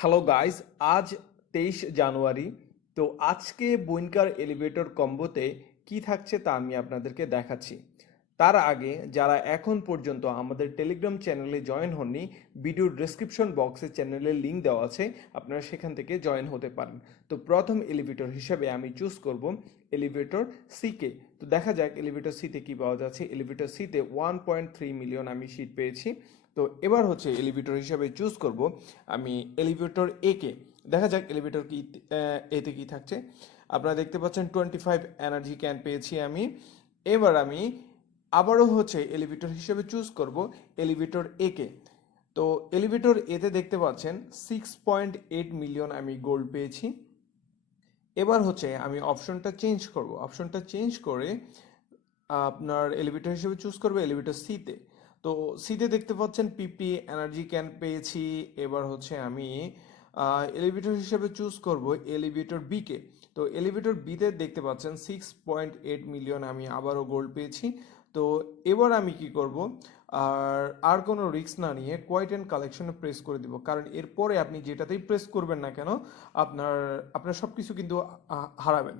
Hello guys, আজ 23 জানুয়ারি। তো আজকে বইনকার এলিভেটর কম্বোতে কি থাকছে তা আমি আপনাদেরকে দেখাচ্ছি। তার আগে যারা এখন পর্যন্ত আমাদের টেলিগ্রাম চ্যানেলে জয়েন হননি, ভিডিওর ডেসক্রিপশন বক্সে চ্যানেলের লিঙ্ক দেওয়া আছে, আপনারা সেখান থেকে জয়েন হতে পারেন। তো প্রথম এলিভেটর হিসেবে আমি চুজ করব এলিভেটর সিকে। তো দেখা যাক এলিভেটর সিতে কি পাওয়া যাচ্ছে। এলিভেটর সিতে 1.3 মিলিয়ন আমি সিট পেয়েছি। তো এবার হচ্ছে এলিভেটর হিসাবে চুজ করব আমি এলিভেটর এ কে। দেখা যাক এলিভেটর কি এতে কি থাকছে। আপনারা দেখতে পাচ্ছেন 25 এনার্জি ক্যান পেয়েছি আমি। এবার আমি আবারও হচ্ছে এলিভেটর হিসেবে চুজ করব এলিভেটর এ কে। তো এলিভেটর এতে দেখতে পাচ্ছেন 6.8 মিলিয়ন আমি গোল্ড পেয়েছি। এবার হচ্ছে আমি অপশনটা চেঞ্জ করব। অপশনটা চেঞ্জ করে আপনার এলিভেটর হিসেবে চুজ করবে এলিভেটর সিতে। তো সিতে দেখতে পাচ্ছেন 50 এনার্জি ক্যান পেয়েছি। এবার হচ্ছে আমি এলিভেটর হিসেবে চুজ করব এলিভেটর বিকে। তো এলিভেটর বিতে দেখতে পাচ্ছেন 6.8 মিলিয়ন আমি আবারও গোল্ড পেয়েছি। তো এবার আমি কি করব, আর কোনো রিস্ক না নিয়ে কোয়াইট অ্যান্ড কালেকশনে প্রেস করে দিব, কারণ এরপরে আপনি যেটাতেই প্রেস করবেন না কেন আপনার আপনার সব কিছু কিন্তু হারাবেন।